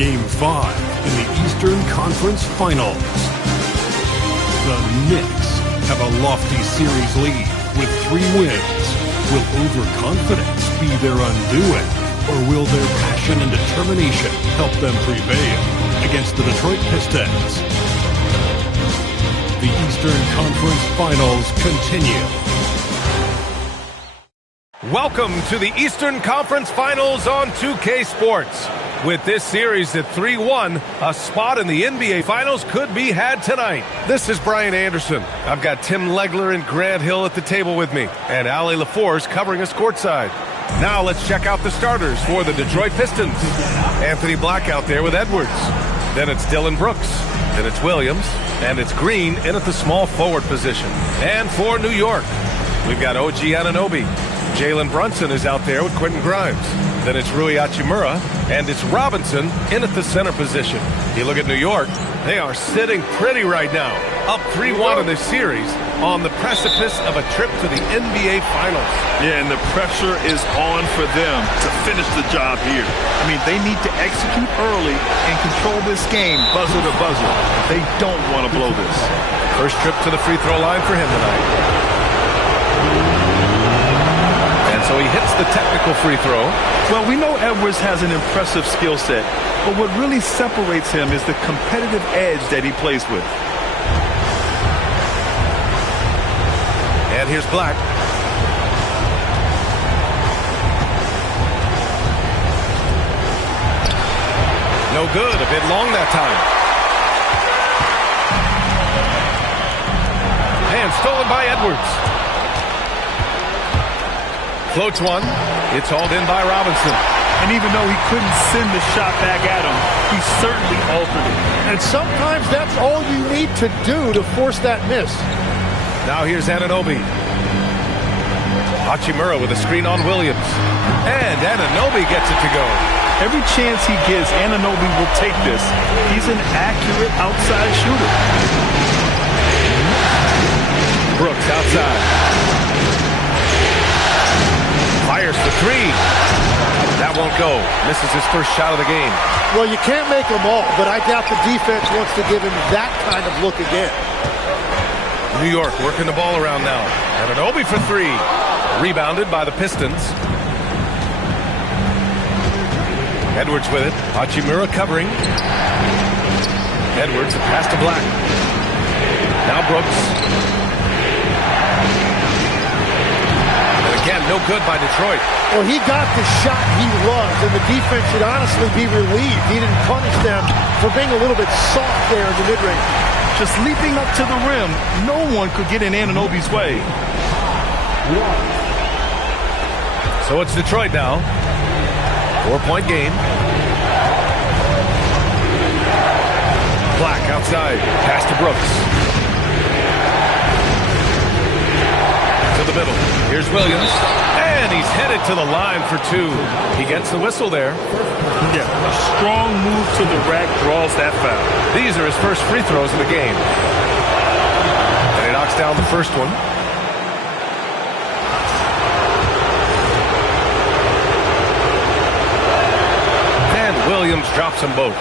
Game 5 in the Eastern Conference Finals. The Knicks have a lofty series lead with 3 wins. Will overconfidence be their undoing, or will their passion and determination help them prevail against the Detroit Pistons? The Eastern Conference Finals continue. Welcome to the Eastern Conference Finals on 2K Sports. With this series at 3-1, a spot in the NBA Finals could be had tonight. This is Brian Anderson. I've got Tim Legler and Grant Hill at the table with me, and Allie LaForce covering us courtside. Now let's check out the starters for the Detroit Pistons. Anthony Black out there with Edwards. Then it's Dylan Brooks. Then it's Williams. And it's Green in at the small forward position. And for New York, we've got OG Anunoby. Jalen Brunson is out there with Quentin Grimes. Then it's Rui Hachimura, and it's Robinson in at the center position. You look at New York, they are sitting pretty right now, up 3-1 in this series on the precipice of a trip to the NBA Finals. Yeah, and the pressure is on for them to finish the job here. I mean, they need to execute early and control this game buzzer to buzzer. They don't want to blow this. First trip to the free throw line for him tonight. So he hits the technical free throw. Well, we know Edwards has an impressive skill set, but what really separates him is the competitive edge that he plays with. And here's Black. No good, a bit long that time. And stolen by Edwards. Floats one. It's hauled in by Robinson. And even though he couldn't send the shot back at him, he certainly altered it. And sometimes that's all you need to do to force that miss. Now here's Anunoby. Hachimura with a screen on Williams. And Anunoby gets it to go. Every chance he gets, Anunoby will take this. He's an accurate outside shooter. Brooks outside. Fires for 3. That won't go. Misses his first shot of the game. Well, you can't make them all, but I doubt the defense wants to give him that kind of look again. New York working the ball around now. Anunoby for 3. Rebounded by the Pistons. Edwards with it. Hachimura covering. Edwards, a pass to Black. Now Brooks. Again, no good by Detroit. Well, he got the shot he loved, and the defense should honestly be relieved. He didn't punish them for being a little bit soft there in the mid-range. Just leaping up to the rim, no one could get in Anunoby's way. So it's Detroit now. 4-point game. Black outside. Pass to Brooks. To the middle. Here's Williams. And he's headed to the line for 2. He gets the whistle there. Yeah, a strong move to the rack draws that foul. These are his first free throws of the game. And he knocks down the first one. And Williams drops them both.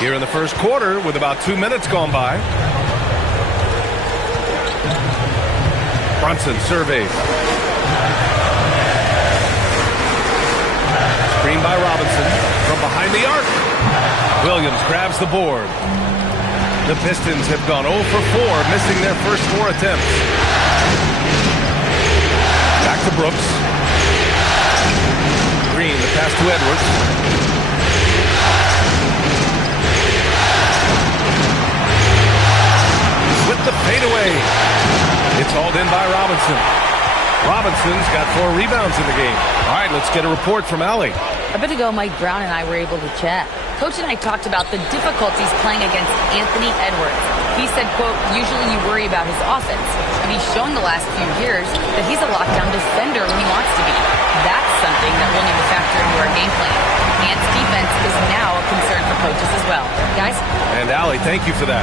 Here in the first quarter with about 2 minutes gone by. Brunson surveys. Screen by Robinson from behind the arc. Williams grabs the board. The Pistons have gone 0 for 4, missing their first 4 attempts. Back to Brooks. Green, the pass to Edwards. With the fadeaway. It's hauled in by Robinson. Robinson's got 4 rebounds in the game. All right, let's get a report from Allie. A bit ago, Mike Brown and I were able to chat. Coach and I talked about the difficulties playing against Anthony Edwards. He said, quote, usually you worry about his offense, but he's shown the last few years that he's a lockdown defender when he wants to be. That's something that we'll need to factor into our game plan. Ant's defense is now a concern for coaches as well. Guys? And Allie, thank you for that.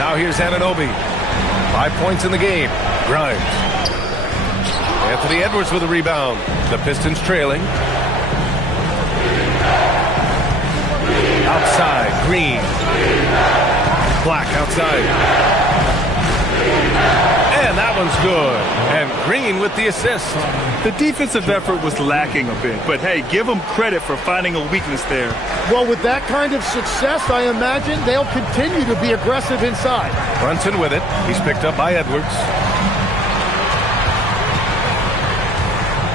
Now here's Anunoby. 5 points in the game. Grimes. Anthony Edwards with a rebound. The Pistons trailing. Outside, Green. Black outside. And that one's good. And Green with the assist. The defensive effort was lacking a bit, but hey, give them credit for finding a weakness there. Well, with that kind of success, I imagine they'll continue to be aggressive inside. Brunson with it. He's picked up by Edwards.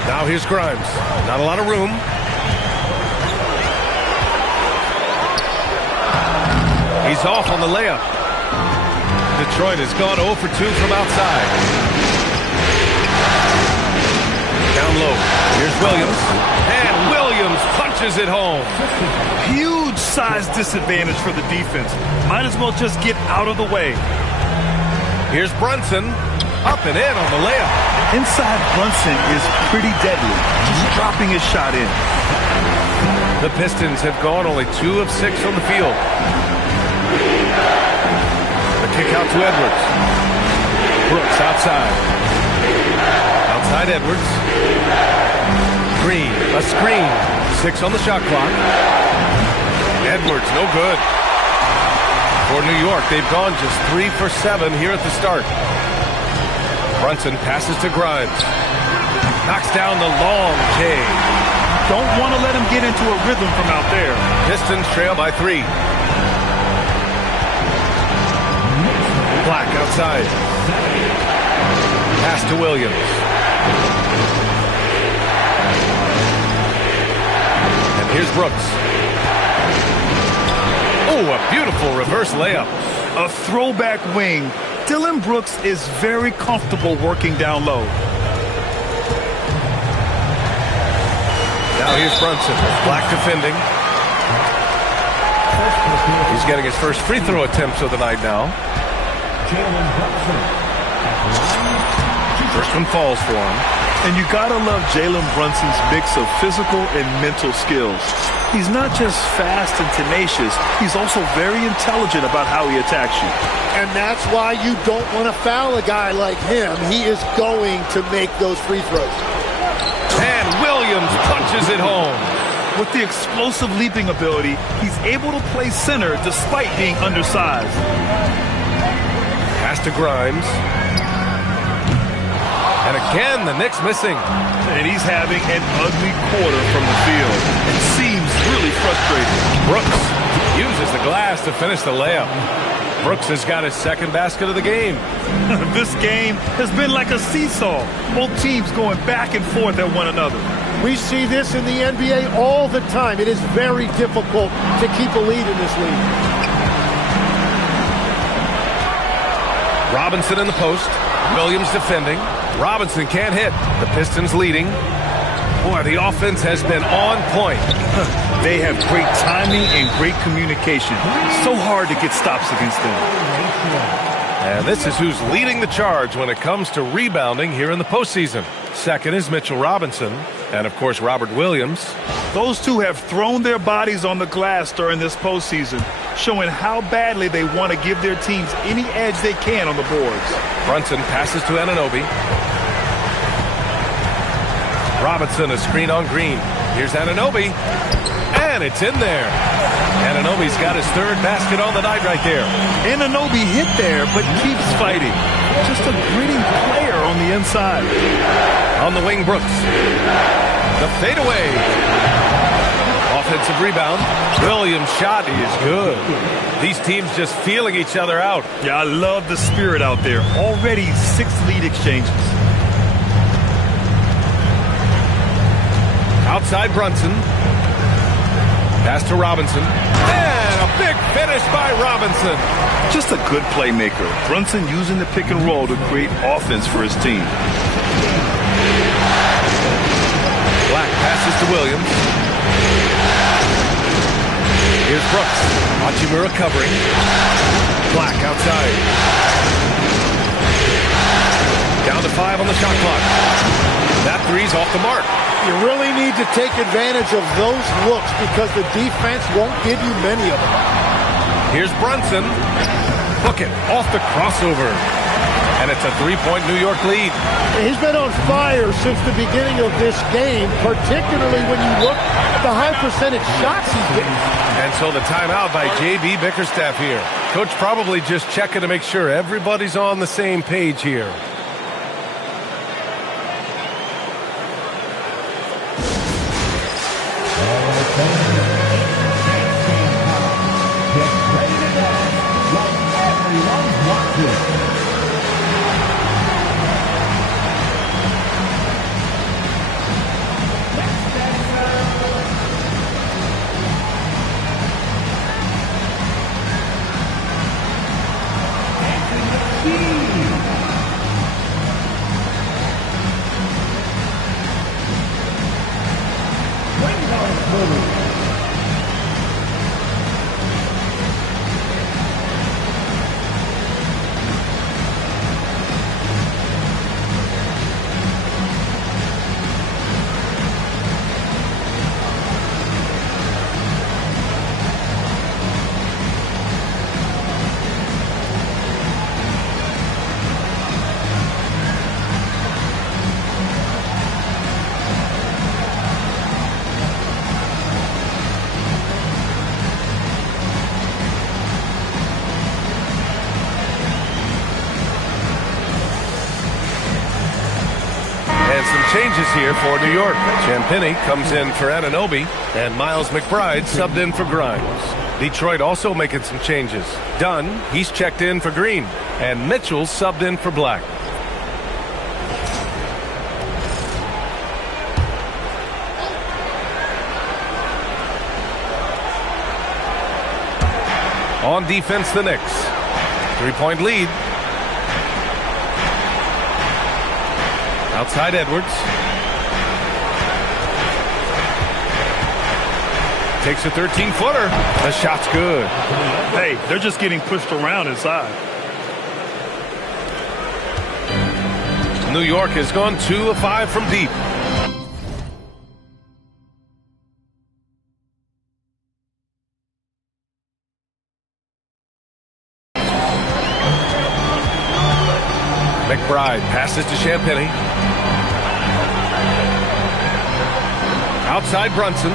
Now here's Grimes. Not a lot of room. He's off on the layup. Detroit has gone 0 for 2 from outside. Down low. Here's Williams. And Williams punches it home. Huge size disadvantage for the defense. Might as well just get out of the way. Here's Brunson. Up and in on the layup. Inside Brunson is pretty deadly. Just dropping his shot in. The Pistons have gone only 2 of 6 from the field. The kick out to Edwards. Brooks outside. Outside Edwards. Green, a screen. 6 on the shot clock. Edwards, no good. For New York, they've gone just 3 for 7 here at the start. Brunson passes to Grimes. Knocks down the long J. Don't want to let him get into a rhythm from out there. Pistons trail by 3. Black outside. Pass to Williams. And here's Brooks. Oh, a beautiful reverse layup. A throwback wing. Dillon Brooks is very comfortable working down low. Now here's Brunson. Black defending. He's getting his first free throw attempts of the night now. First one falls for him. And you gotta love Jalen Brunson's mix of physical and mental skills. He's not just fast and tenacious, he's also very intelligent about how he attacks you. And that's why you don't want to foul a guy like him. He is going to make those free throws. And Williams punches it home. With the explosive leaping ability, he's able to play center despite being undersized. Pass to Grimes. And again, the Knicks missing. And he's having an ugly quarter from the field. It seems really frustrating. Brooks uses the glass to finish the layup. Brooks has got his second basket of the game. This game has been like a seesaw. Both teams going back and forth at one another. We see this in the NBA all the time. It is very difficult to keep a lead in this league. Robinson in the post. Williams defending. Robinson can't hit. The Pistons leading. Boy, the offense has been on point. They have great timing and great communication. So hard to get stops against them. And this is who's leading the charge when it comes to rebounding here in the postseason. Second is Mitchell Robinson. And, of course, Robert Williams. Those two have thrown their bodies on the glass during this postseason, showing how badly they want to give their teams any edge they can on the boards. Brunson passes to Anunoby. Robinson, a screen on Green. Here's Anunoby. And it's in there. Anunoby's got his third basket on the night right there. Anunoby hit there, but keeps fighting. Just a gritty player on the inside. On the wing, Brooks. The fadeaway. Offensive rebound. Williams' shot is good. These teams just feeling each other out. Yeah, I love the spirit out there. Already 6 lead exchanges. Outside Brunson. Pass to Robinson. And a big finish by Robinson. Just a good playmaker. Brunson using the pick and roll to create offense for his team. Black passes to Williams. Here's Brooks. Hachimura covering. Black outside. Down to 5 on the shot clock. That three's off the mark. You really need to take advantage of those looks because the defense won't give you many of them. Here's Brunson. Hook it off the crossover. And it's a 3-point New York lead. He's been on fire since the beginning of this game, particularly when you look at the high percentage shots he's getting. And so the timeout by J.B. Bickerstaff here. Coach probably just checking to make sure everybody's on the same page here. Changes here for New York. Champagnie comes in for Anunoby, and Miles McBride subbed in for Grimes. Detroit also making some changes. Dunn, he's checked in for Green, and Mitchell subbed in for Black. On defense, the Knicks. 3-point lead. Outside Edwards. Takes a 13-footer. The shot's good. Hey, they're just getting pushed around inside. New York has gone 2 of 5 from deep. McBride passes to Champagnie. Outside Brunson.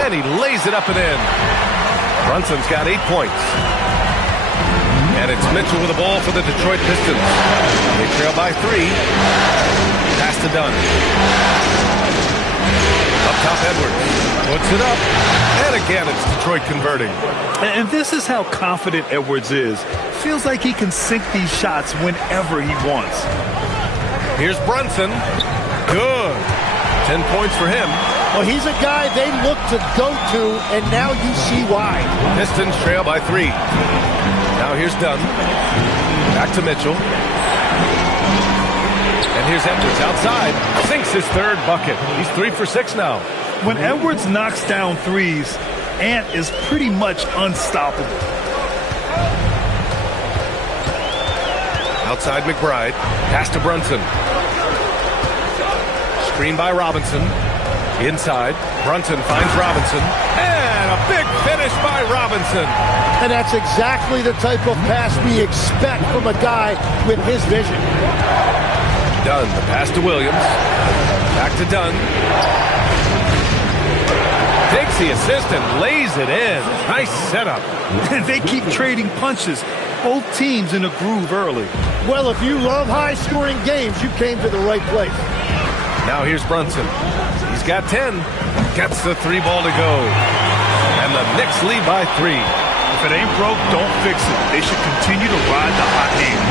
And he lays it up and in. Brunson's got 8 points. And it's Mitchell with the ball for the Detroit Pistons. They trail by 3. Pass to Dunn. Up top Edwards. Puts it up. And again, it's Detroit converting. And this is how confident Edwards is. Feels like he can sink these shots whenever he wants. Here's Brunson. Good. 10 points for him. Well, he's a guy they look to go to, and now you see why. Pistons trail by 3. Now here's Dunn. Back to Mitchell. And here's Edwards outside. Sinks his 3rd bucket. He's 3 for 6 now. When Edwards knocks down threes, Ant is pretty much unstoppable. Outside McBride. Pass to Brunson. Screen by Robinson. Inside. Brunson finds Robinson. And a big finish by Robinson. And that's exactly the type of pass we expect from a guy with his vision. Dunn, the pass to Williams. Back to Dunn. Takes the assist and lays it in. Nice setup. And they keep trading punches. Both teams in a groove early. Well, if you love high-scoring games, you came to the right place. Now here's Brunson. He's got 10. Gets the 3 ball to go. And the Knicks lead by 3. If it ain't broke, don't fix it. They should continue to ride the hot hand.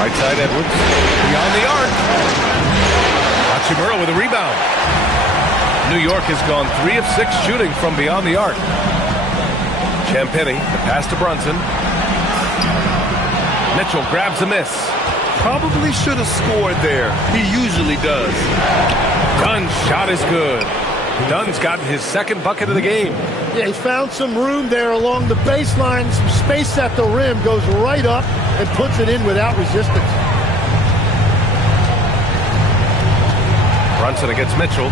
Right side Edwards. Beyond the arc. Hachimura with a rebound. New York has gone 3 of 6 shooting from beyond the arc. Champagnie, the pass to Brunson. Mitchell grabs a miss. Probably should have scored there. He usually does. Dunn's shot is good. Dunn's gotten his 2nd bucket of the game. Yeah, he found some room there along the baseline. Some space at the rim. Goes right up and puts it in without resistance. Brunson against Mitchell.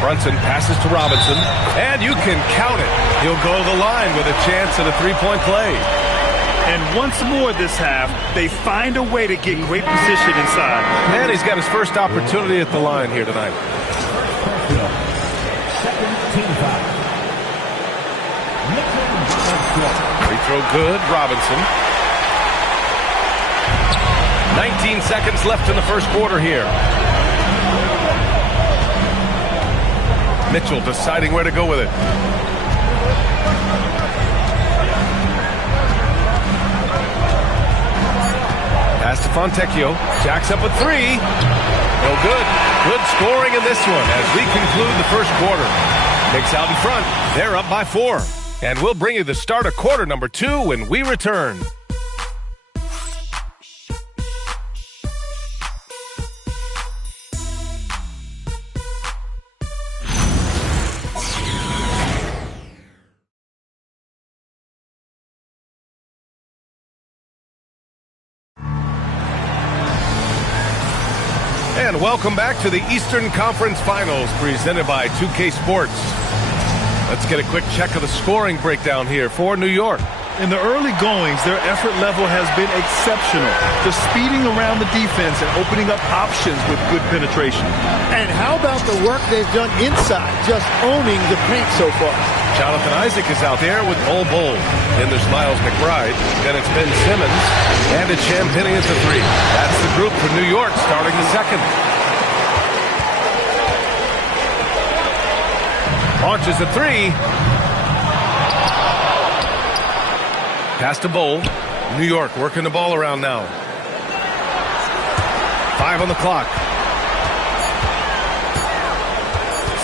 Brunson passes to Robinson, and you can count it. He'll go to the line with a chance at a three-point play. And once more this half, they find a way to get great position inside. And he's got his first opportunity at the line here tonight. Free throw good, Robinson. 19 seconds left in the first quarter here. Mitchell deciding where to go with it. Pass to Fontecchio. Jacks up a three. No good. Good scoring in this one as we conclude the first quarter. Knicks out in front. They're up by 4. And we'll bring you the start of quarter number 2 when we return. And welcome back to the Eastern Conference Finals presented by 2K Sports. Let's get a quick check of the scoring breakdown here for New York. In the early goings, their effort level has been exceptional. Just speeding around the defense and opening up options with good penetration. And how about the work they've done inside, just owning the paint so far? Jonathan Isaac is out there with Bol. Then there's Miles McBride. Then it's Ben Simmons. And it's Champagnie at the 3. That's the group for New York starting the second. Launches a 3. Pass to Bol. New York working the ball around now. 5 on the clock.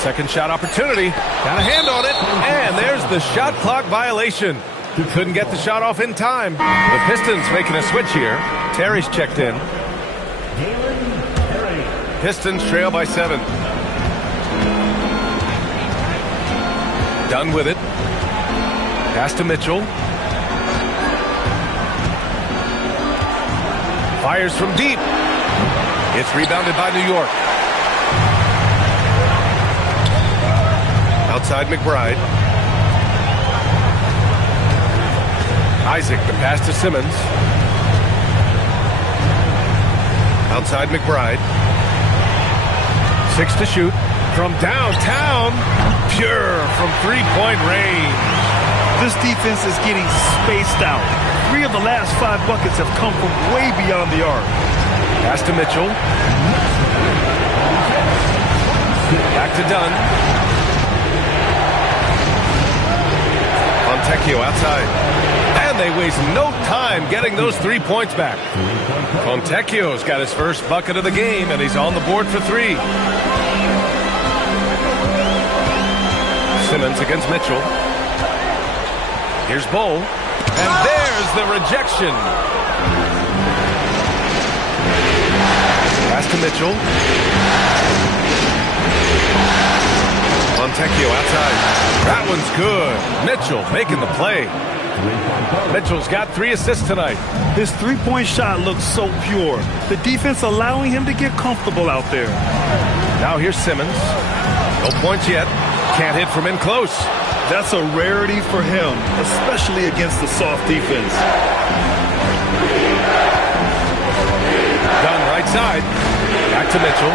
Second shot opportunity. Got a hand on it. And there's the shot clock violation. Couldn't get the shot off in time. The Pistons making a switch here. Terry's checked in. Pistons trail by 7. Done with it. Pass to Mitchell. Fires from deep. It's rebounded by New York. Outside McBride. Isaac, the pass to Simmons. Outside McBride. 6 to shoot. From downtown. Pure from three-point range. This defense is getting spaced out. 3 of the last 5 buckets have come from way beyond the arc. Pass to Mitchell. Back to Dunn. Fontecchio outside. And they waste no time getting those 3 points back. Fontecchio's got his first bucket of the game, and he's on the board for 3. Simmons against Mitchell. Here's Bol. And there's the rejection. Pass to Mitchell. Fontecchio outside. That one's good. Mitchell making the play. Mitchell's got 3 assists tonight. His three-point shot looks so pure. The defense allowing him to get comfortable out there. Now here's Simmons. No points yet. Can't hit from in close. That's a rarity for him, especially against the soft defense. Dunn right side. Back to Mitchell.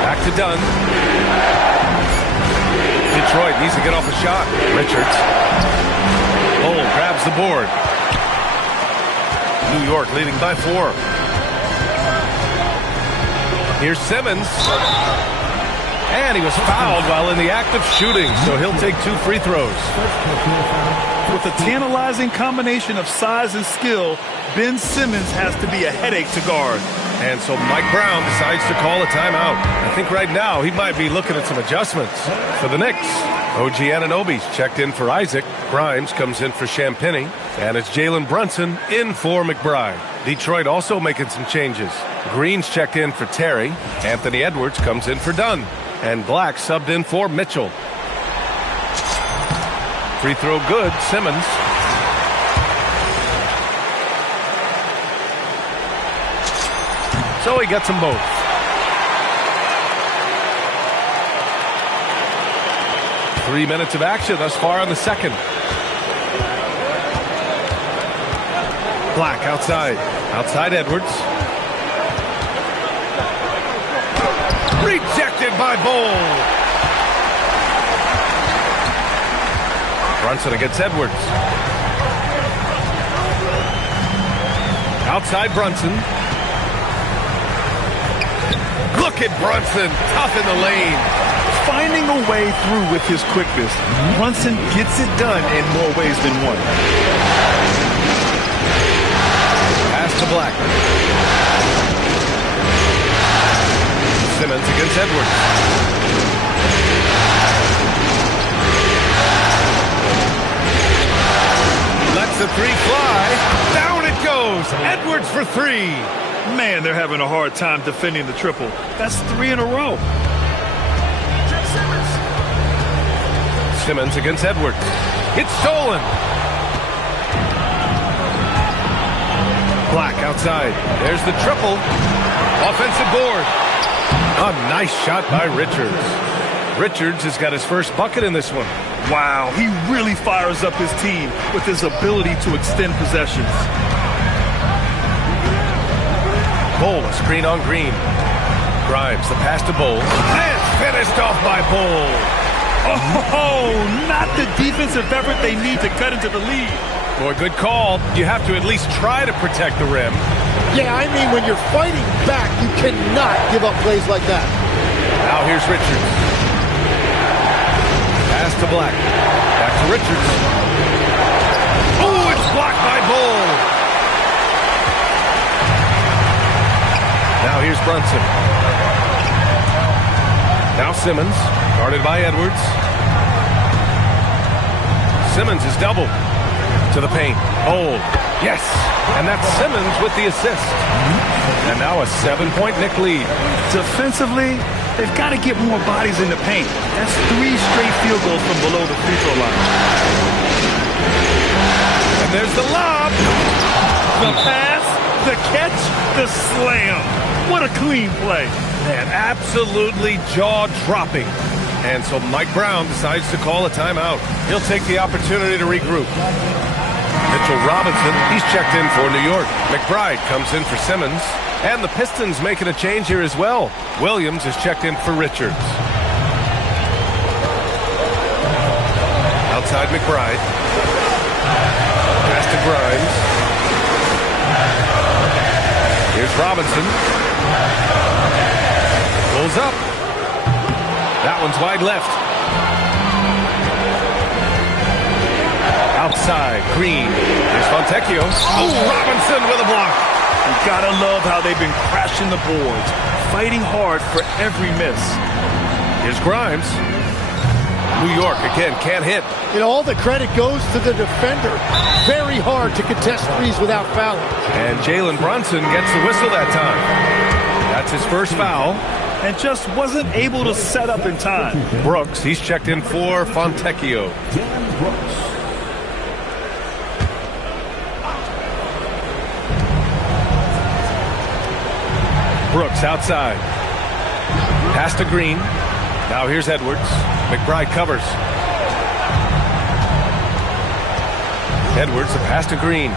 Back to Dunn. Detroit needs to get off a shot. Richards. Bol grabs the board. New York leading by 4. Here's Simmons. And he was fouled while in the act of shooting, so he'll take 2 free throws. With a tantalizing combination of size and skill, Ben Simmons has to be a headache to guard. And so Mike Brown decides to call a timeout. I think right now he might be looking at some adjustments for the Knicks. OG Anunoby's checked in for Isaac. Grimes comes in for Champagnie. And it's Jalen Brunson in for McBride. Detroit also making some changes. Green's checked in for Terry. Anthony Edwards comes in for Dunn. And Black subbed in for Mitchell. Free throw good, Simmons. so he gets them both. Three minutes of action thus far in the second. Black outside. Outside Edwards. Rejected by Bull. Brunson against Edwards. Outside Brunson. Look at Brunson, tough in the lane. Finding a way through with his quickness. Brunson gets it done in more ways than one. Pass to Black. Simmons against Edwards. Lets the three fly. Down it goes. Edwards for three. Man, they're having a hard time defending the triple. That's 3 in a row. Simmons against Edwards. It's stolen. Black outside. There's the triple. Offensive board. A nice shot by Richards. Richards has got his first bucket in this one. Wow, he really fires up his team with his ability to extend possessions. Bull, a screen on Green. Grimes, the pass to Bull. And finished off by Bull. Oh, not the defensive effort they need to cut into the lead. Boy, good call. You have to at least try to protect the rim. Yeah, I mean, when you're fighting back, you cannot give up plays like that. Now here's Richards. Pass to Black. Back to Richards. Oh, it's blocked by Bull. Now here's Brunson. Now Simmons, guarded by Edwards. Simmons is doubled to the paint. Oh, yes. And that's Simmons with the assist. And now a 7-point Knick lead. Defensively, they've got to get more bodies in the paint. That's 3 straight field goals from below the free throw line. And there's the lob. The pass, the catch, the slam. What a clean play. And absolutely jaw-dropping. And so Mike Brown decides to call a timeout. He'll take the opportunity to regroup. Mitchell Robinson, he's checked in for New York. McBride comes in for Simmons. And the Pistons making a change here as well. Williams is checked in for Richards. Outside McBride. Pass to Grimes. Here's Robinson. Pulls up. That one's wide left. Outside, Green. Here's Fontecchio. Oh, Robinson with a block. You gotta love how they've been crashing the boards, fighting hard for every miss. Here's Grimes. New York, again, can't hit. You know, all the credit goes to the defender. Very hard to contest threes without fouling. And Jalen Brunson gets the whistle that time. That's his first foul. And just wasn't able to set up in time. Brooks, he's checked in for Fontecchio. Brooks outside. Pass to Green. Now here's Edwards. McBride covers. Edwards, the pass to Green.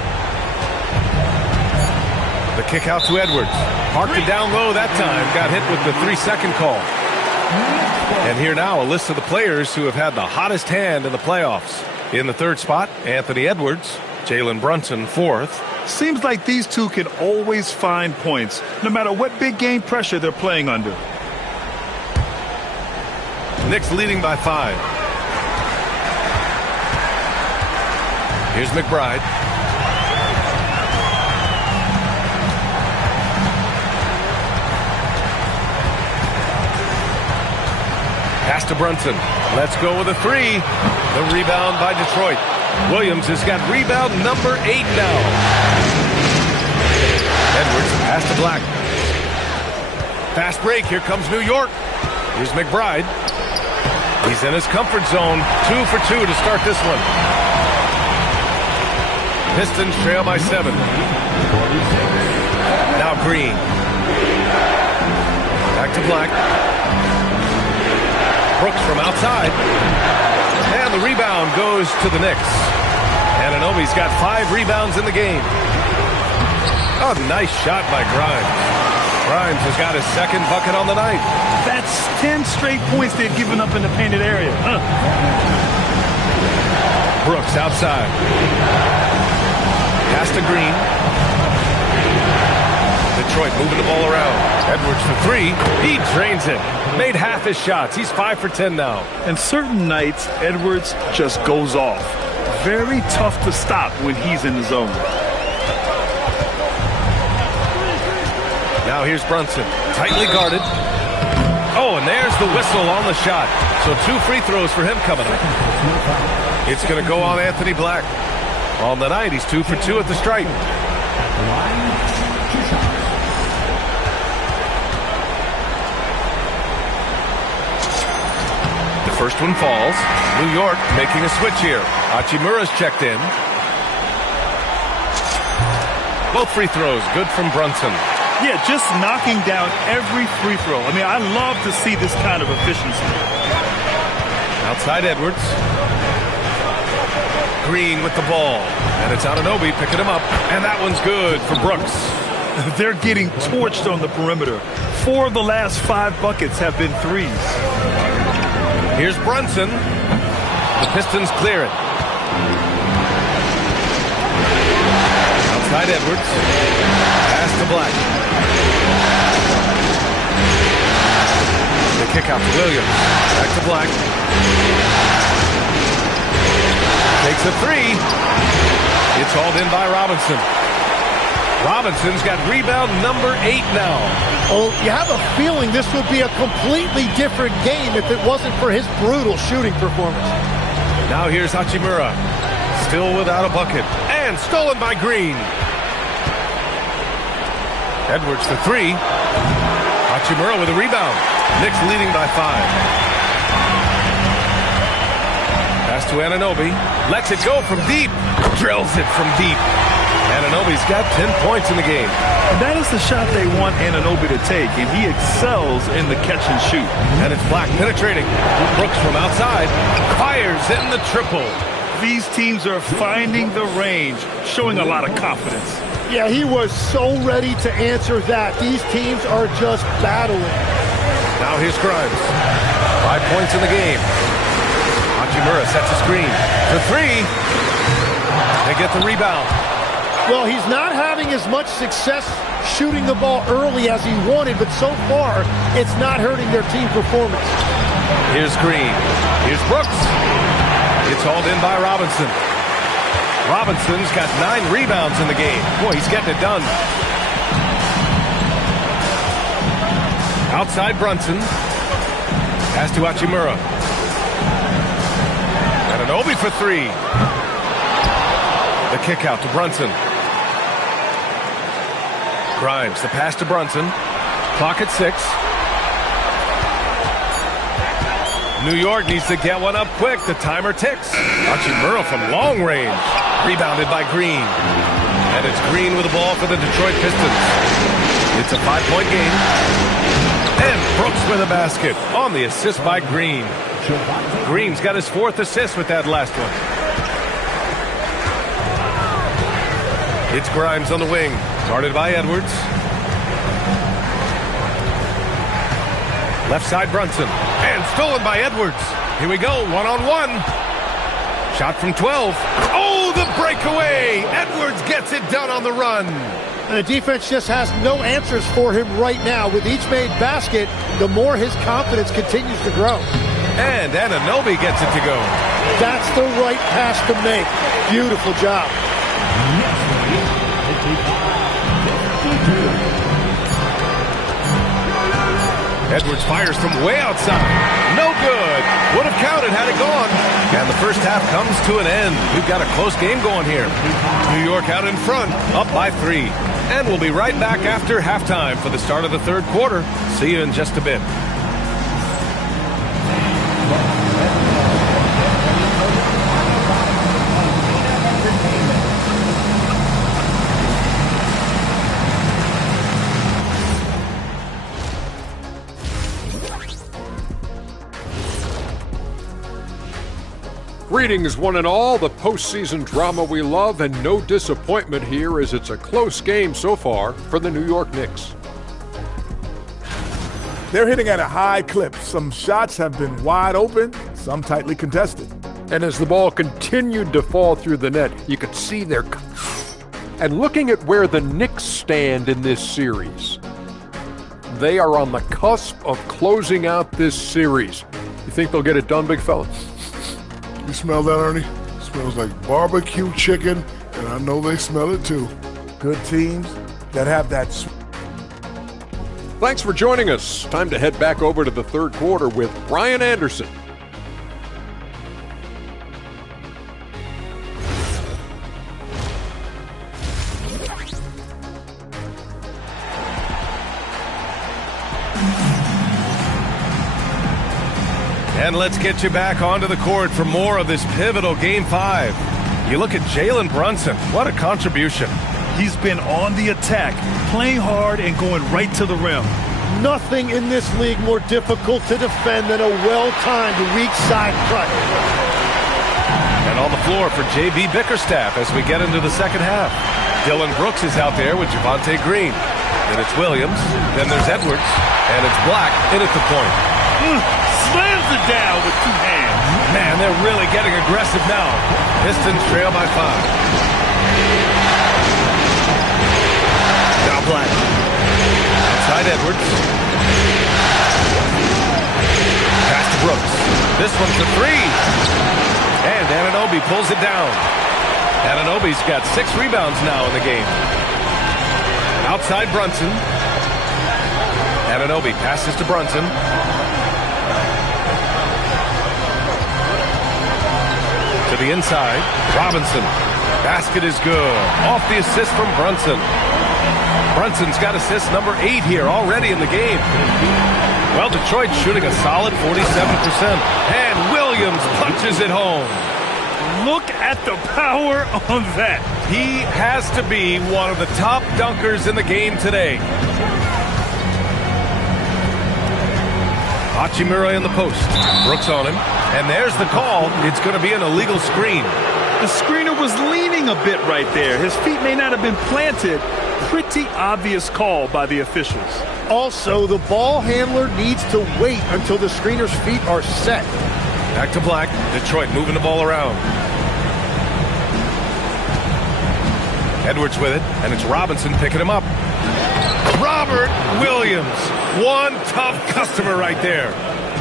The kick out to Edwards. Parked it down low that time. Got hit with the 3-second call. And here now a list of the players who have had the hottest hand in the playoffs. In the third spot, Anthony Edwards. Jalen Brunson, fourth. Seems like these two can always find points, no matter what big game pressure they're playing under. Knicks leading by 5. Here's McBride. Pass to Brunson. Let's go with a 3. The rebound by Detroit. Williams has got rebound number 8 now. Edwards, pass to Black. Fast break. Here comes New York. Here's McBride. He's in his comfort zone. 2 for 2 to start this one. Pistons trail by 7. Now Green. Back to Black. Brooks from outside. And the rebound goes to the Knicks. Anunoby's got 5 rebounds in the game. Oh, nice shot by Grimes. Grimes has got his second bucket on the night. That's 10 straight points they've given up in the painted area. Brooks outside. Pass to Green. Detroit moving the ball around. Edwards for 3. He drains it. Made half his shots. He's 5 for 10 now. And certain nights, Edwards just goes off. Very tough to stop when he's in the zone. Now here's Brunson. Tightly guarded. Oh, and there's the whistle on the shot. So 2 free throws for him coming up. It's going to go on Anthony Black. On the night, he's 2 for 2 at the stripe. The first one falls. New York making a switch here. Hachimura's checked in. Both free throws good from Brunson. Yeah, just knocking down every free throw. I mean, I love to see this kind of efficiency. Outside Edwards. Green with the ball. And it's Anunoby picking him up. And that one's good for Brooks. They're getting torched on the perimeter. 4 of the last 5 buckets have been threes. Here's Brunson. The Pistons clear it. Outside Edwards. Pass to Black. The kick out to Williams. Back to Black. Takes a 3. It's hauled in by Robinson. Robinson's got rebound number 8 now. Oh, you have a feeling this would be a completely different game if it wasn't for his brutal shooting performance. Now here's Hachimura. Still without a bucket. And stolen by Green. Edwards for 3. Hachimura with a rebound. Knicks leading by 5. Pass to Anunoby. Lets it go from deep. Drills it from deep. Anunoby's got 10 points in the game. And that is the shot they want Anunoby to take, and he excels in the catch and shoot. And it's Black penetrating. Brooks from outside. Fires in the triple. These teams are finding the range, showing a lot of confidence. Yeah, he was so ready to answer that. These teams are just battling. Now here's Grimes. 5 points in the game. Hachimura sets a screen. For 3. They get the rebound. Well, he's not having as much success shooting the ball early as he wanted, but so far, it's not hurting their team performance. Here's Green. Here's Brooks. It's hauled in by Robinson. Robinson's got 9 rebounds in the game. Boy, he's getting it done. Outside Brunson. Pass to Hachimura. Anunoby for 3. The kick out to Brunson. Grimes, the pass to Brunson. Clock at 6. New York needs to get one up quick. The timer ticks. Hachimura from long range. Rebounded by Green. And it's Green with the ball for the Detroit Pistons. It's a 5-point game. And Brooks with a basket on the assist by Green. Green's got his 4th assist with that last one. It's Grimes on the wing. Guarded by Edwards. Left side Brunson. And stolen by Edwards. Here we go. 1-on-1. Shot from 12. Oh, the breakaway. Edwards gets it done on the run. And the defense just has no answers for him right now. With each made basket, the more his confidence continues to grow. And Anunoby gets it to go. That's the right pass to make. Beautiful job. Edwards fires from way outside. No good. Would have counted had it gone. And the first half comes to an end. We've got a close game going here. New York out in front, up by 3. And we'll be right back after halftime for the start of the 3rd quarter. See you in just a bit. Greetings, one and all. The postseason drama we love, and no disappointment here as it's a close game so far for the New York Knicks. They're hitting at a high clip. Some shots have been wide open, some tightly contested. And as the ball continued to fall through the net, you could see their... And looking at where the Knicks stand in this series, they are on the cusp of closing out this series. You think they'll get it done, big fella? You smell that, Ernie? It smells like barbecue chicken, and I know they smell it too. Good teams that have that... Thanks for joining us. Time to head back over to the third quarter with Brian Anderson. And let's get you back onto the court for more of this pivotal Game 5. You look at Jalen Brunson. What a contribution. He's been on the attack, playing hard and going right to the rim. Nothing in this league more difficult to defend than a well-timed weak side cut. And on the floor for J.B. Bickerstaff as we get into the second half. Dylan Brooks is out there with Javonte Green. Then it's Williams. Then there's Edwards. And it's Black in at the point. Slams it down with two hands. Man, they're really getting aggressive now. Pistons trail by 5. Now Black. Outside Edwards. Pass to Brooks. This one for 3. And Anunoby pulls it down. Anunoby's got 6 rebounds now in the game. Outside Brunson. Anunoby passes to Brunson. To the inside. Robinson. Basket is good. Off the assist from Brunson. Brunson's got assist number 8 here already in the game. Well, Detroit's shooting a solid 47%. And Williams punches it home. Look at the power on that. He has to be one of the top dunkers in the game today. Hachimura in the post. Brooks on him. And there's the call. It's going to be an illegal screen. The screener was leaning a bit right there. His feet may not have been planted. Pretty obvious call by the officials. Also, the ball handler needs to wait until the screener's feet are set. Back to Black. Detroit moving the ball around. Edwards with it, and it's Robinson picking him up. Robert Williams. One tough customer right there.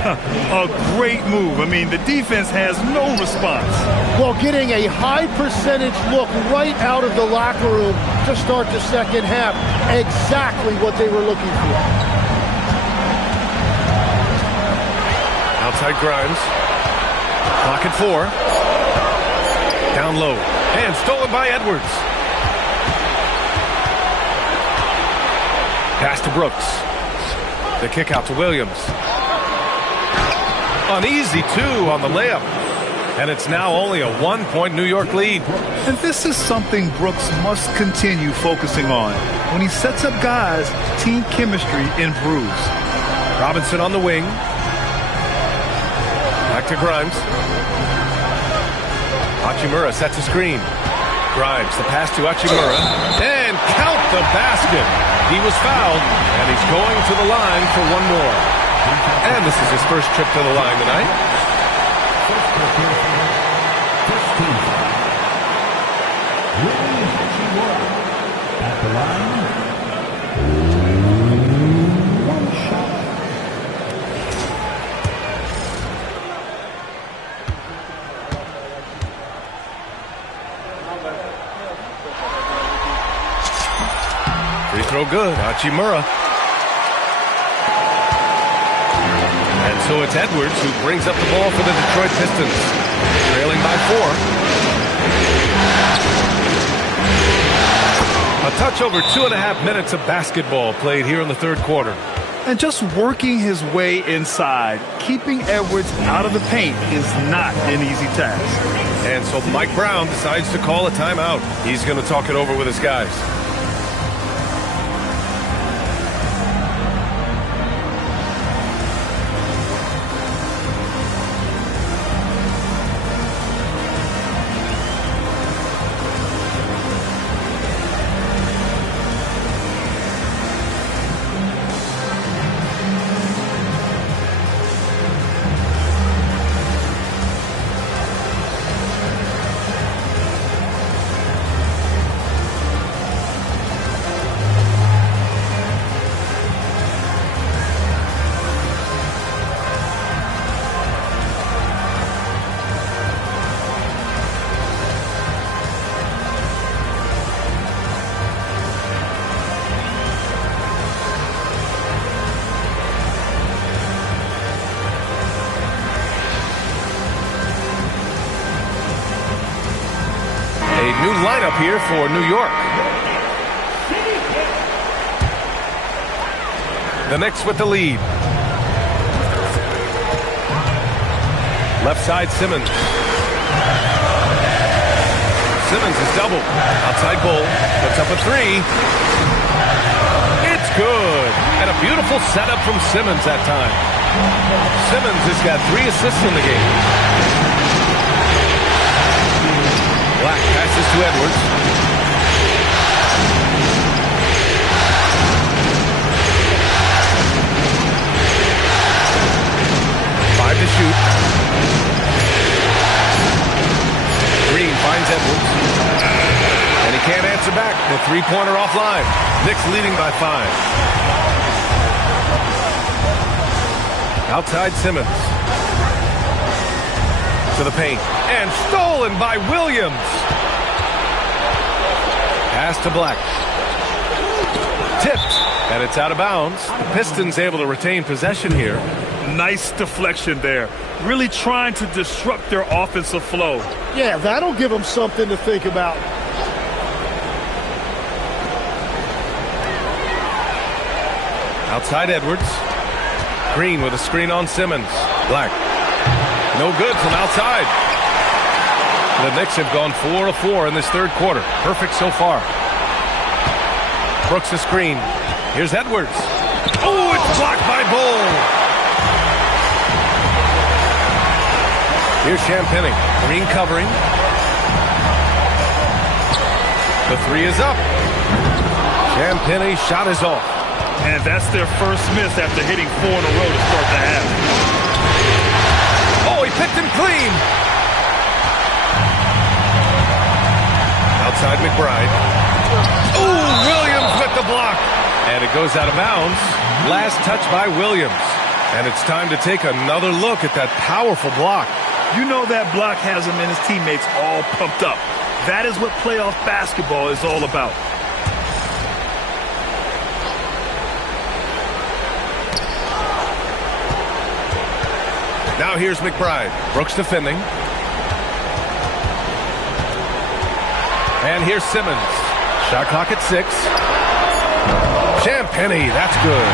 A great move. I mean, the defense has no response. Well, getting a high percentage look right out of the locker room to start the second half. Exactly what they were looking for. Outside Grimes. Clock at 4. Down low. And stolen by Edwards. Pass to Brooks. The kick out to Williams. Uneasy, too, on the layup. And it's now only a 1-point New York lead. And this is something Brooks must continue focusing on. When he sets up guys, team chemistry improves. Robinson on the wing. Back to Grimes. Hachimura sets a screen. Grimes, the pass to Hachimura. And count the basket. He was fouled, and he's going to the line for one more. And this is his first trip to the line tonight. At the line, one shot. Free throw good. Hachimura. And so it's Edwards who brings up the ball for the Detroit Pistons. Trailing by 4. A touch over 2.5 minutes of basketball played here in the third quarter. And just working his way inside, keeping Edwards out of the paint is not an easy task. And so Mike Brown decides to call a timeout. He's going to talk it over with his guys. new lineup here for New York. The Knicks with the lead. Left side, Simmons. Simmons is doubled. Outside Bull. Puts up a three. It's good. And a beautiful setup from Simmons that time. Simmons has got 3 assists in the game. Black passes to Edwards. Five to shoot. Green finds Edwards. And he can't answer back. The three-pointer offline. Knicks leading by 5. Outside Simmons. To the paint. And stolen by Williams. Pass to Black. Tipped. And it's out of bounds. The Pistons able to retain possession here. Nice deflection there. Really trying to disrupt their offensive flow. Yeah, that'll give them something to think about. Outside Edwards. Green with a screen on Simmons. Black. No good from outside. The Knicks have gone 4 of 4 in this third quarter. Perfect so far. Brooks a screen. Here's Edwards. Oh, it's blocked by Bull. Here's Champagny. Green covering. The three is up. Champagny shot is off. And that's their first miss after hitting 4 in a row to start the half. Oh, he picked him clean. Outside McBride. Oh, Williams with the block. And it goes out of bounds. Last touch by Williams. And it's time to take another look at that powerful block. You know that block has him and his teammates all pumped up. That is what playoff basketball is all about. Now here's McBride. Brooks defending. And here's Simmons. Shot clock at 6. Champagny, that's good.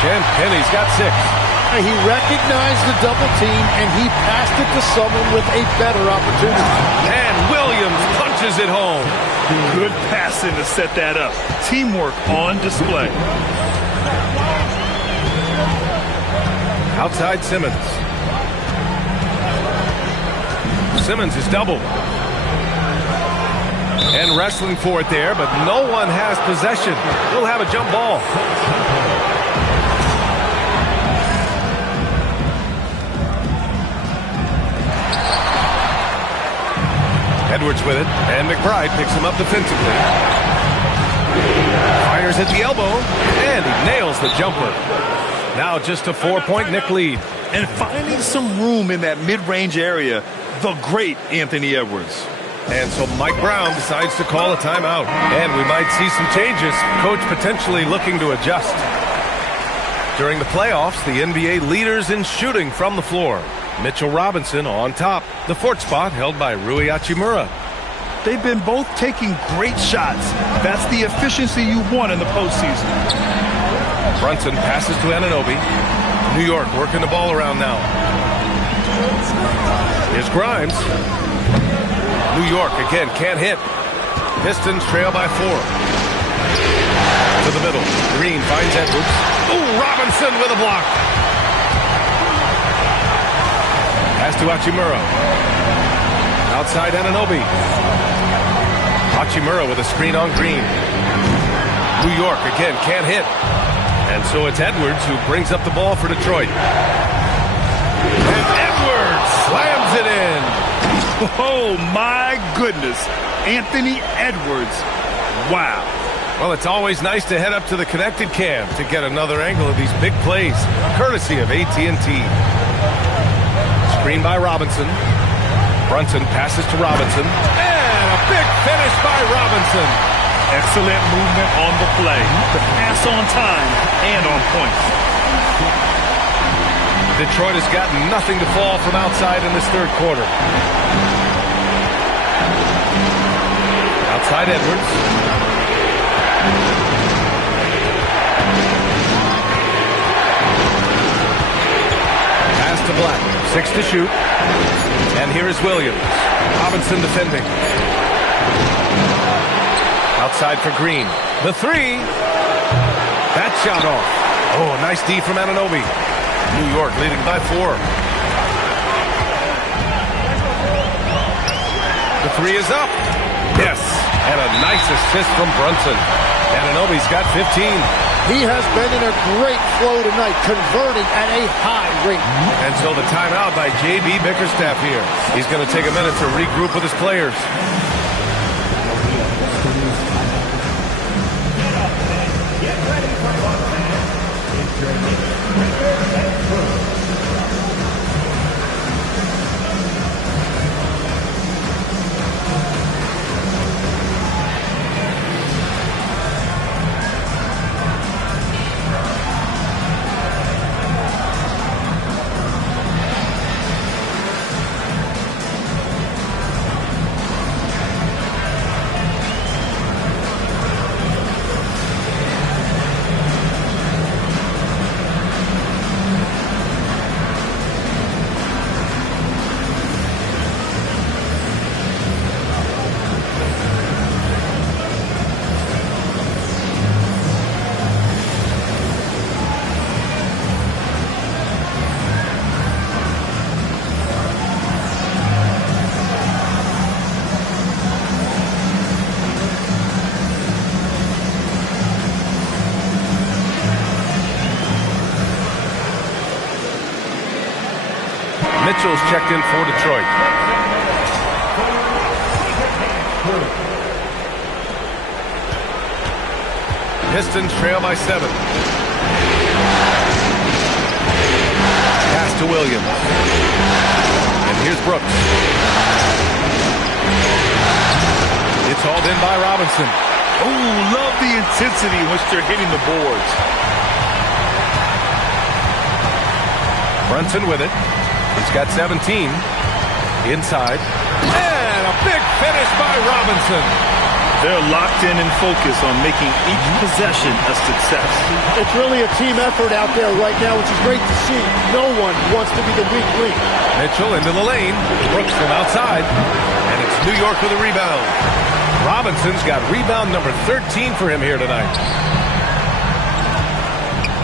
Champagny's got 6. He recognized the double team, and he passed it to someone with a better opportunity. And Williams punches it home. Good passing to set that up. Teamwork on display. Outside Simmons. Simmons is doubled. And wrestling for it there, but no one has possession. We'll have a jump ball. Edwards with it, and McBride picks him up defensively. Fires at the elbow, and he nails the jumper. Now just a 4-point Knick lead. And finding some room in that mid-range area, the great Anthony Edwards. And so Mike Brown decides to call a timeout. And we might see some changes. Coach potentially looking to adjust. During the playoffs, the NBA leaders in shooting from the floor. Mitchell Robinson on top. The fourth spot held by Rui Hachimura. They've been both taking great shots. That's the efficiency you want in the postseason. Brunson passes to Anunoby. New York working the ball around now. Here's Grimes. New York again can't hit. Pistons trail by 4. To the middle. Green finds Edwards. Ooh, Robinson with a block. Pass to Hachimura. Outside Anunoby. Hachimura with a screen on Green. New York again can't hit. And so it's Edwards who brings up the ball for Detroit. And Edwards slams it in. Oh, my goodness. Anthony Edwards. Wow. Well, it's always nice to head up to the connected cam to get another angle of these big plays, courtesy of AT&T. Screen by Robinson. Brunson passes to Robinson. And a big finish by Robinson. Excellent movement on the play. The pass on time and on point. Detroit has got nothing to fall from outside in this third quarter. Outside Edwards. Pass to Black. 6 to shoot. And here is Williams. Robinson defending. Outside for Green. The 3. That shot off. Oh, nice D from Anunoby. New York leading by 4. The 3 is up. Yes. And a nice assist from Brunson. Anunoby's got 15. He has been in a great flow tonight, converting at a high rate. And so the timeout by J.B. Bickerstaff here. He's going to take a minute to regroup with his players. Mitchell's checked in for Detroit. Pistons trail by 7. Pass to Williams. And here's Brooks. It's hauled in by Robinson. Oh, love the intensity in which they're hitting the boards. Brunson with it. He's got 17. Inside. And a big finish by Robinson. They're locked in and focused on making each possession a success. It's really a team effort out there right now, which is great to see. No one wants to be the weak link. Mitchell into the lane. Brooks from outside. And it's New York with a rebound. Robinson's got rebound number 13 for him here tonight.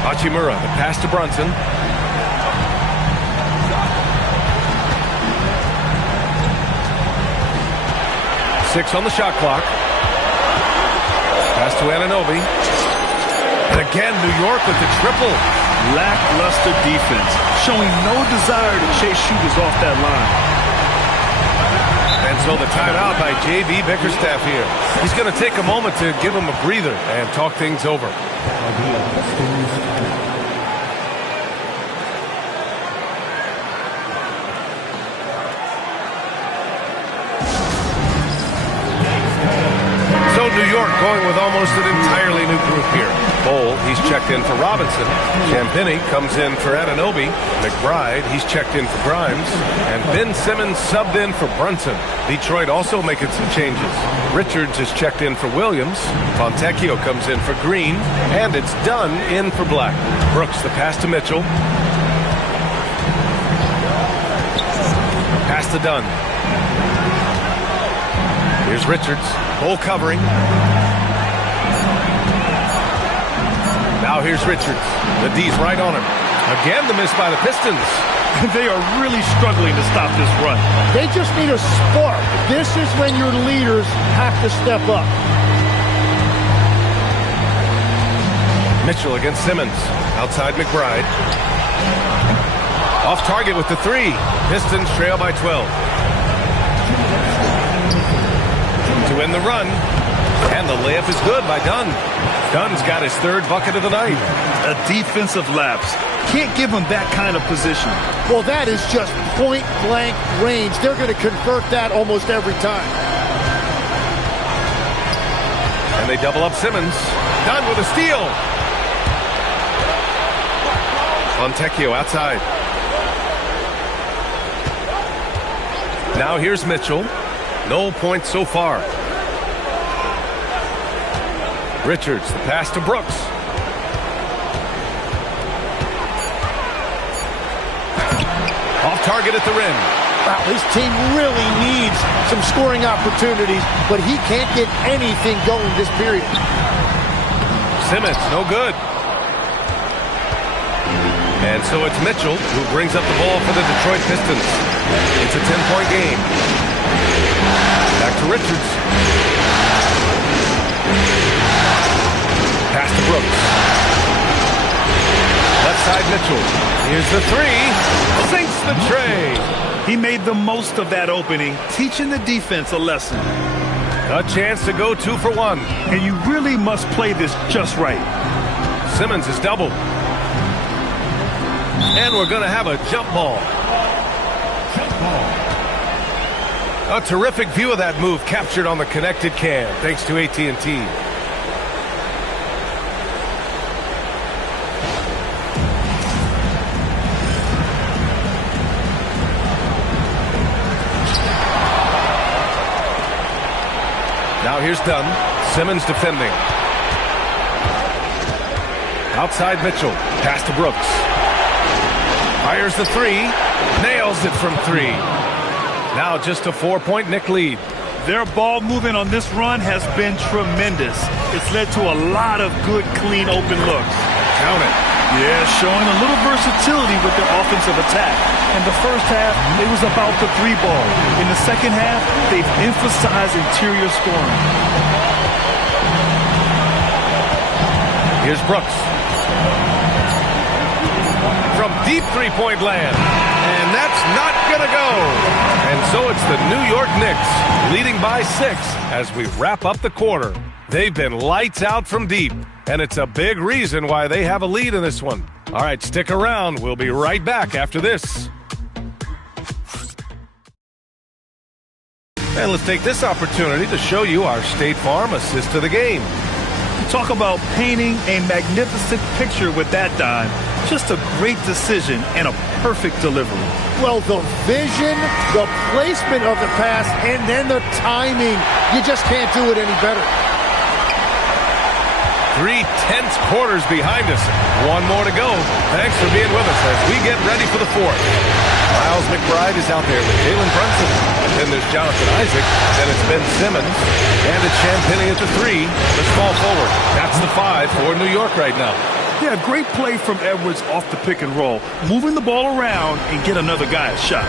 Hachimura, the pass to Brunson. 6 on the shot clock. Pass to Anunoby. And again, New York with the triple. Lackluster defense, showing no desire to chase shooters off that line. And so the timeout by J.B. Bickerstaff here. He's going to take a moment to give him a breather and talk things over. New York going with almost an entirely new group here. Bol, he's checked in for Robinson. Champagnie comes in for Anunoby. McBride, he's checked in for Grimes. And Ben Simmons subbed in for Brunson. Detroit also making some changes. Richards is checked in for Williams. Fontecchio comes in for Green. And it's Dunn in for Black. Brooks, the pass to Mitchell. Pass to Dunn. Here's Richards. Bol covering. Now here's Richards. The D's right on him. Again, the miss by the Pistons. They are really struggling to stop this run. They just need a spark. This is when your leaders have to step up. Mitchell against Simmons. Outside McBride. Off target with the 3. Pistons trail by 12. To end the run. And the layup is good by Dunn. Dunn's got his 3rd bucket of the night. A defensive lapse. Can't give him that kind of position. Well, that is just point-blank range. They're going to convert that almost every time. And they double up Simmons. Dunn with a steal. Fontecchio outside. Now here's Mitchell. No points so far. Richards, the pass to Brooks. Off target at the rim. Wow, his team really needs some scoring opportunities, but he can't get anything going this period. Simmons, no good. And so it's Mitchell who brings up the ball for the Detroit Pistons. It's a 10-point game. Back to Richards. Pass to Brooks. Left side Mitchell. Here's the three. Sinks the tray. He made the most of that opening, teaching the defense a lesson. A chance to go 2 for 1. And you really must play this just right. Simmons is doubled. And we're going to have a jump ball. A terrific view of that move captured on the connected cam, thanks to AT&T. Now here's Dunn. Simmons defending. Outside Mitchell. Pass to Brooks. Fires the three. Nails it from 3. Now just a 4-point Knick lead. Their ball movement on this run has been tremendous. It's led to a lot of good, clean, open looks. Count it. Yeah, showing a little versatility with their offensive attack. In the first half, it was about the 3 ball. In the second half, they've emphasized interior scoring. Here's Brooks. From deep 3-point land. And that's not going to go. And so it's the New York Knicks leading by 6 as we wrap up the quarter. They've been lights out from deep. And it's a big reason why they have a lead in this one. All right, stick around. We'll be right back after this. And let's take this opportunity to show you our State Farm assist to the game. Talk about painting a magnificent picture with that dime. Just a great decision and a perfect delivery. Well, the vision, the placement of the pass, and then the timing. You just can't do it any better. 3 tense quarters behind us. 1 more to go. Thanks for being with us as we get ready for the 4th. Miles McBride is out there with Jalen Brunson. Then there's Jonathan Isaac. Then it's Ben Simmons. And it's Champagnie at the 3. Let's fall forward. That's the 5 for New York right now. Yeah, great play from Edwards off the pick and roll. Moving the ball around and get another guy a shot.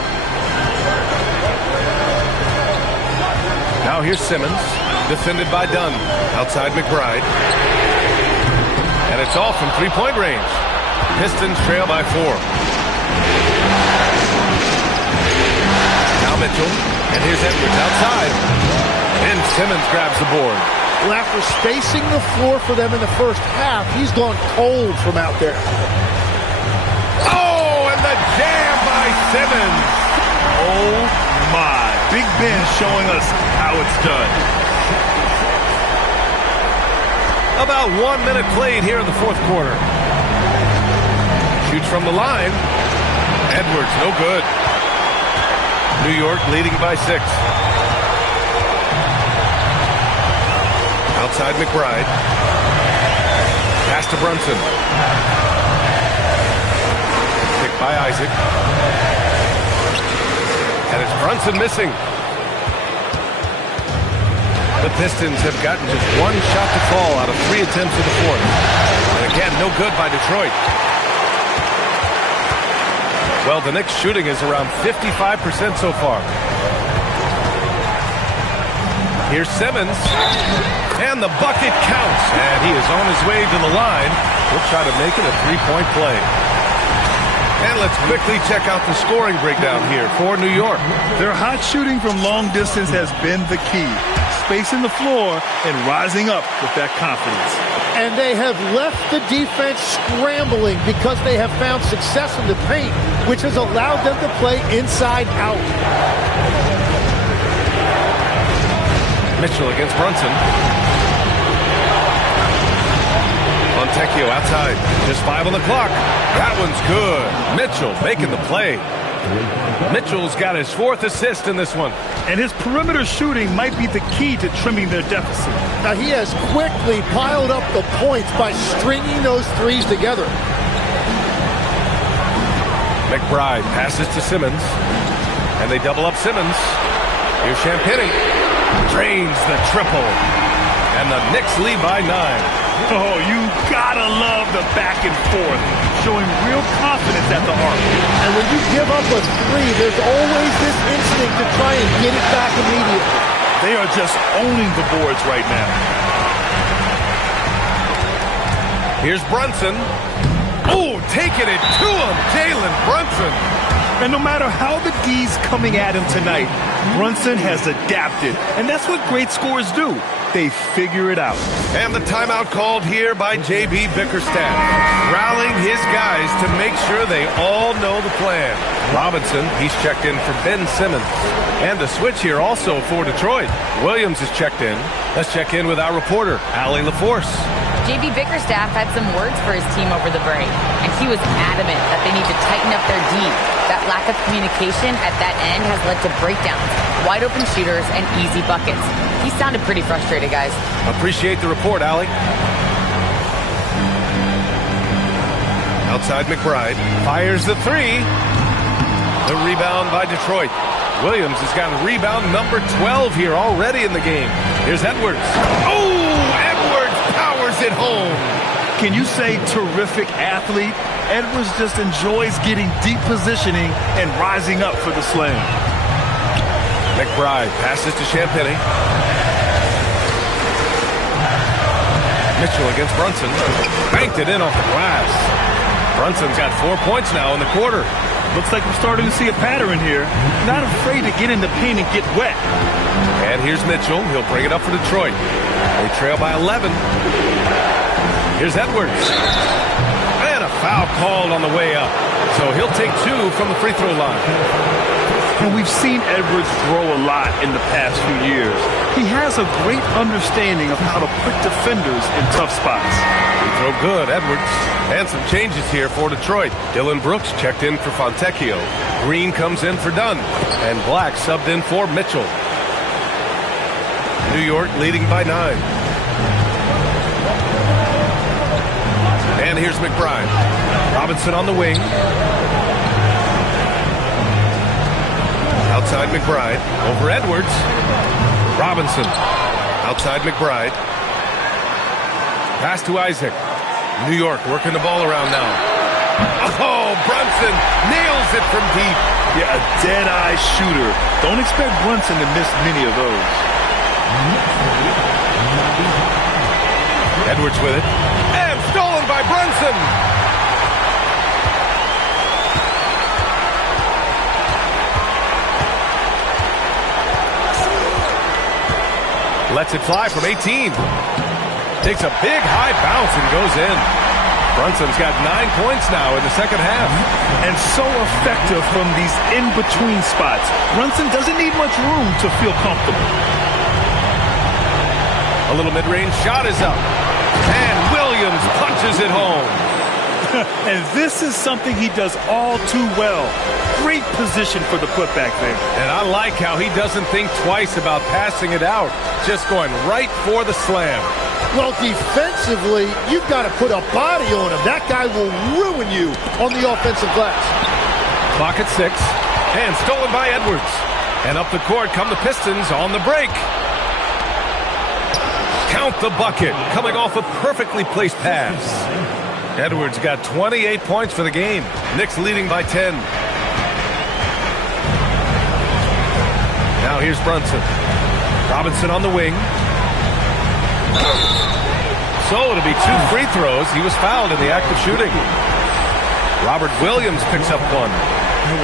Now here's Simmons. Defended by Dunn. Outside McBride. And it's off from 3-point range. Pistons trail by 4. Now Mitchell. And here's Edwards outside. And Simmons grabs the board. Well, after spacing the floor for them in the first half, he's gone cold from out there. Oh, and the jam by Simmons. Oh, my. Big Ben showing us how it's done. About 1 minute played here in the 4th quarter. Shoots from the line. Edwards, no good. New York leading by 6. Outside McBride. Pass to Brunson. Picked by Isaac. And it's Brunson missing. The Pistons have gotten just 1 shot to fall out of 3 attempts in the 4th. And again, no good by Detroit. Well, the Knicks shooting is around 55% so far. Here's Simmons. And the bucket counts. And he is on his way to the line. He'll try to make it a 3-point play. And let's quickly check out the scoring breakdown here for New York. Their hot shooting from long distance has been the key. Spacing the floor and rising up with that confidence. And they have left the defense scrambling because they have found success in the paint, which has allowed them to play inside out. Mitchell against Brunson. Montecchio outside. Just 5 on the clock. That one's good. Mitchell making the play. Mitchell's got his 4th assist in this one. And his perimeter shooting might be the key to trimming their deficit. Now he has quickly piled up the points by stringing those threes together. McBride passes to Simmons, and they double up Simmons. Here's Champagnie. Drains the triple, and the Knicks lead by 9. Oh, you gotta love the back and forth, showing real confidence at the arc. And when you give up a three, there's always this instinct to try and get it back immediately. They are just owning the boards right now. Here's Brunson. Oh, taking it to him, Jalen Brunson. And no matter how the D's coming at him tonight, Brunson has adapted. And that's what great scorers do. They figure it out. And the timeout called here by J.B. Bickerstaff, rallying his guys to make sure they all know the plan. Robinson, he's checked in for Ben Simmons. And the switch here also for Detroit. Williams is checked in. Let's check in with our reporter, Allie LaForce. J.B. Bickerstaff had some words for his team over the break, and he was adamant that they need to tighten up their D. That lack of communication at that end has led to breakdowns, wide open shooters, and easy buckets. He sounded pretty frustrated, guys. Appreciate the report, Allie. Outside McBride, fires the 3. The rebound by Detroit. Williams has got rebound number 12 here already in the game. Here's Edwards. Oh, Edwards powers it home. Can you say terrific athlete? Edwards just enjoys getting deep positioning and rising up for the slam. McBride passes to Champagnie. Mitchell against Brunson. Banked it in off the glass. Brunson's got 4 points now in the quarter. Looks like we're starting to see a pattern here. Not afraid to get in the paint and get wet. And here's Mitchell. He'll bring it up for Detroit. They trail by 11. Here's Edwards. And a foul called on the way up. So he'll take 2 from the free throw line. And we've seen Edwards grow a lot in the past few years. He has a great understanding of how to put defenders in tough spots. Free throw good, Edwards. And some changes here for Detroit. Dylan Brooks checked in for Fontecchio. Green comes in for Dunn. And Black subbed in for Mitchell. New York leading by 9. And here's McBride. Robinson on the wing. Outside McBride. Over Edwards. Robinson. Outside McBride. Pass to Isaac. New York working the ball around now. Oh, Brunson nails it from deep. Yeah, a dead-eye shooter. Don't expect Brunson to miss many of those. Edwards with it. And stolen by Brunson. Lets it fly from 18. Takes a big high bounce and goes in. Brunson's got 9 points now in the second half. And so effective from these in-between spots. Brunson doesn't need much room to feel comfortable. A little mid-range shot is up. And Williams punches it home. And this is something he does all too well. Great position for the putback there. And I like how he doesn't think twice about passing it out. Just going right for the slam. Well, defensively, you've got to put a body on him. That guy will ruin you on the offensive glass. Clock at 6. And stolen by Edwards. And up the court come the Pistons on the break. Count the bucket. Coming off a perfectly placed pass. Edwards got 28 points for the game. Knicks leading by 10. Now here's Brunson. Robinson on the wing. So it'll be 2 free throws. He was fouled in the act of shooting. Robert Williams picks up 1.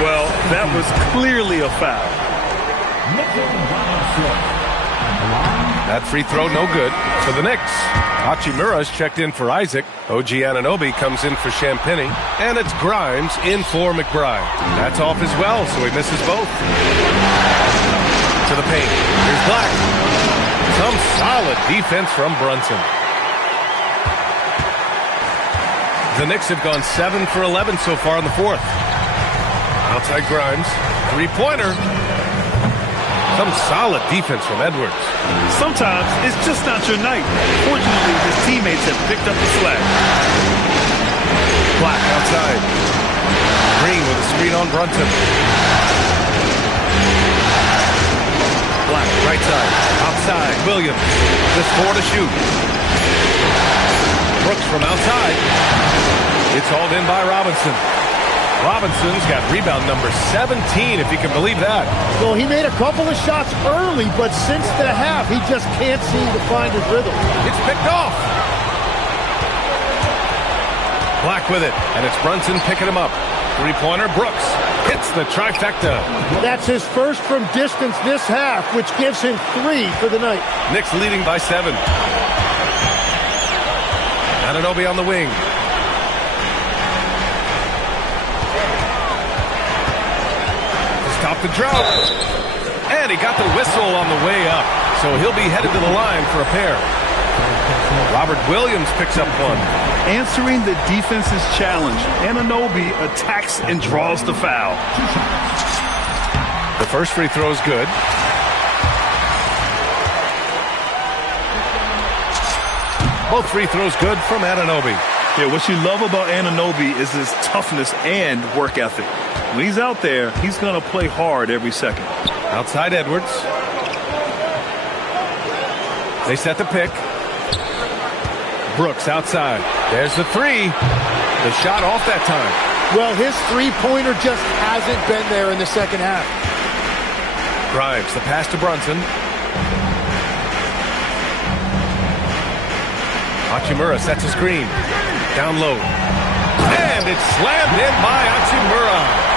Well, that was clearly a foul. That free throw no good for the Knicks. Hachimura's checked in for Isaac. OG Anunoby comes in for Champagnie. And it's Grimes in for McBride. That's off as well, so he misses both. To the paint. Here's Black. Some solid defense from Brunson. The Knicks have gone 7 for 11 so far in the fourth. Outside Grimes. Three-pointer. Some solid defense from Edwards. Sometimes it's just not your night. Fortunately, his teammates have picked up the slack. Black outside. Green with a screen on Brunson. Black, right side. Outside, Williams. Just 4 to shoot. Brooks from outside. It's hauled in by Robinson. Robinson's got rebound number 17, if you can believe that. Well, he made a couple of shots early, but since the half, he just can't seem to find his rhythm. It's picked off. Black with it, and it's Brunson picking him up. Three-pointer, Brooks hits the trifecta. That's his first from distance this half, which gives him 3 for the night. Knicks leading by 7. Anunoby on the wing. Stop the drought. And he got the whistle on the way up. So he'll be headed to the line for a pair. Robert Williams picks up one. Answering the defense's challenge, Anunoby attacks and draws the foul. The first free throw is good. Both free throws good from Anunoby. Yeah, what you love about Anunoby is his toughness and work ethic. When he's out there, he's going to play hard every second. Outside Edwards. They set the pick. Brooks outside. There's the three. The shot off that time. Well, his three-pointer just hasn't been there in the second half. Grimes, the pass to Brunson. Hachimura sets a screen. Down low. And it's slammed in by Hachimura.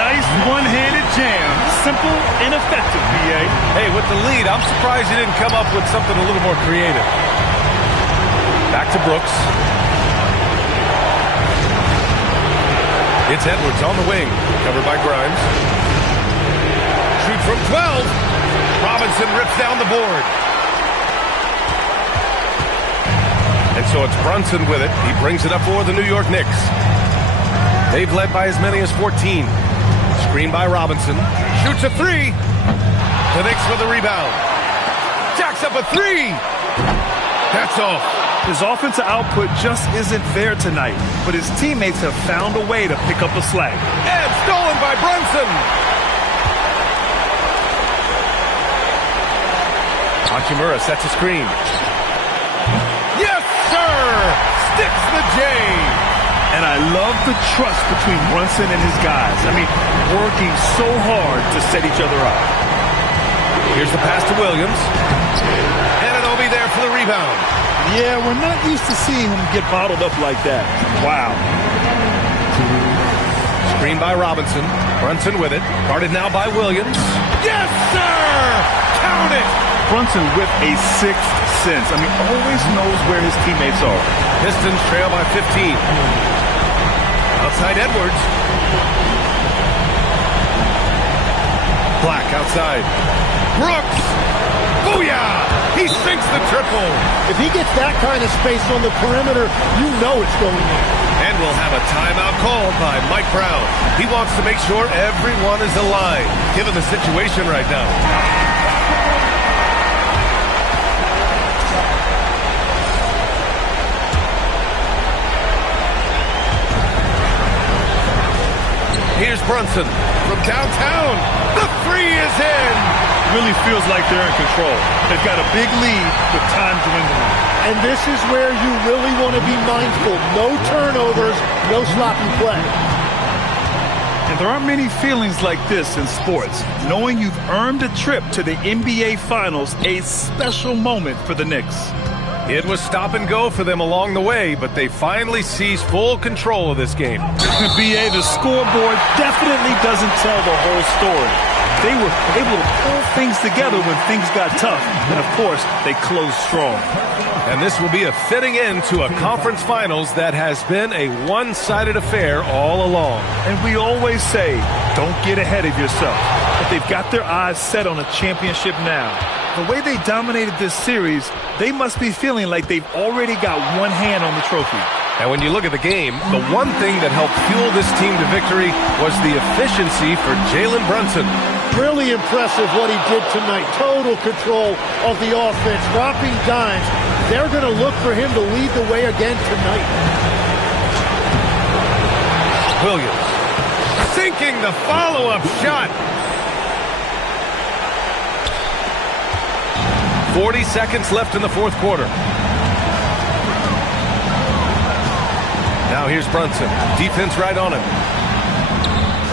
Nice one-handed jam. Simple and effective, B.A. Hey, with the lead, I'm surprised he didn't come up with something a little more creative. Back to Brooks. It's Edwards on the wing. Covered by Grimes. Shoot from 12. Robinson rips down the board. And so it's Brunson with it. He brings it up for the New York Knicks. They've led by as many as 14. Screen by Robinson. Shoots a three. The Knicks with the rebound. Jacks up a three. That's off. His offensive output just isn't there tonight, but his teammates have found a way to pick up the slack. And stolen by Brunson. Hachimura sets a screen. Yes, sir! Sticks the J. And I love the trust between Brunson and his guys. I mean, working so hard to set each other up. Here's the pass to Williams. Anunoby there for the rebound. Yeah, we're not used to seeing him get bottled up like that. Wow. Screen by Robinson. Brunson with it. Guarded now by Williams. Yes, sir! Count it! Brunson with a sixth sense. I mean, always knows where his teammates are. Pistons trail by 15. Outside Edwards. Black outside. Brooks! Booyah! He sinks the triple. If he gets that kind of space on the perimeter, you know it's going in. And we'll have a timeout called by Mike Brown. He wants to make sure everyone is aligned, given the situation right now. Here's Brunson from downtown. The three is in. Really feels like they're in control. They've got a big lead with time dwindling. And this is where you really want to be mindful. No turnovers, no sloppy play. And there aren't many feelings like this in sports. Knowing you've earned a trip to the NBA Finals, a special moment for the Knicks. It was stop and go for them along the way, but they finally seized full control of this game. BA, the scoreboard definitely doesn't tell the whole story. They were able to pull things together when things got tough. And, of course, they closed strong. And this will be a fitting end to a conference finals that has been a one-sided affair all along. And we always say, don't get ahead of yourself. But they've got their eyes set on a championship now. The way they dominated this series, they must be feeling like they've already got one hand on the trophy. And when you look at the game, the one thing that helped fuel this team to victory was the efficiency for Jalen Brunson. Really impressive what he did tonight. Total control of the offense, dropping dimes. They're going to look for him to lead the way again tonight. Williams sinking the follow-up shot. 40 seconds left in the fourth quarter. Now here's Brunson. Defense right on him.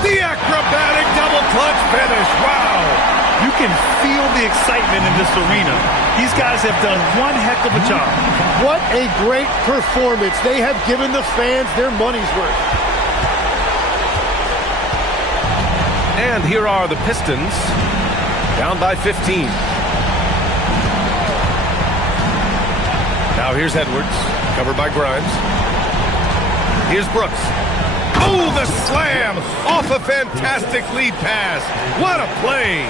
The acrobatic double clutch finish. Wow. You can feel the excitement in this arena. These guys have done one heck of a job. What a great performance. They have given the fans their money's worth. And here are the Pistons, down by 15. Now here's Edwards, covered by Grimes. Here's Brooks. Oh, the slam off a fantastic lead pass. What a play.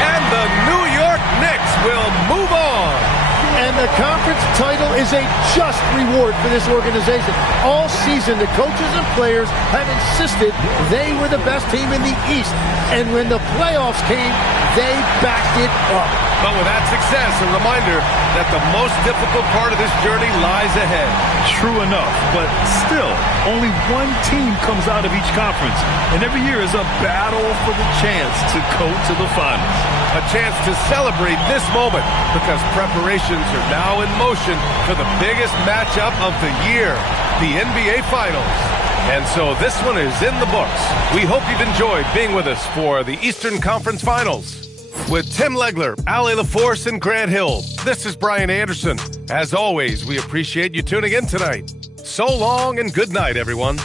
And the New York Knicks will move on. And the conference title is a just reward for this organization. All season, the coaches and players have insisted they were the best team in the East. And when the playoffs came, they backed it up. But with that success, a reminder that the most difficult part of this journey lies ahead. True enough, but still, only one team comes out of each conference. And every year is a battle for the chance to go to the finals. A chance to celebrate this moment because preparations are now in motion for the biggest matchup of the year, the NBA Finals. And so this one is in the books. We hope you've enjoyed being with us for the Eastern Conference Finals. With Tim Legler, Ali LaForce, and Grant Hill, this is Brian Anderson. As always, we appreciate you tuning in tonight. So long and good night, everyone.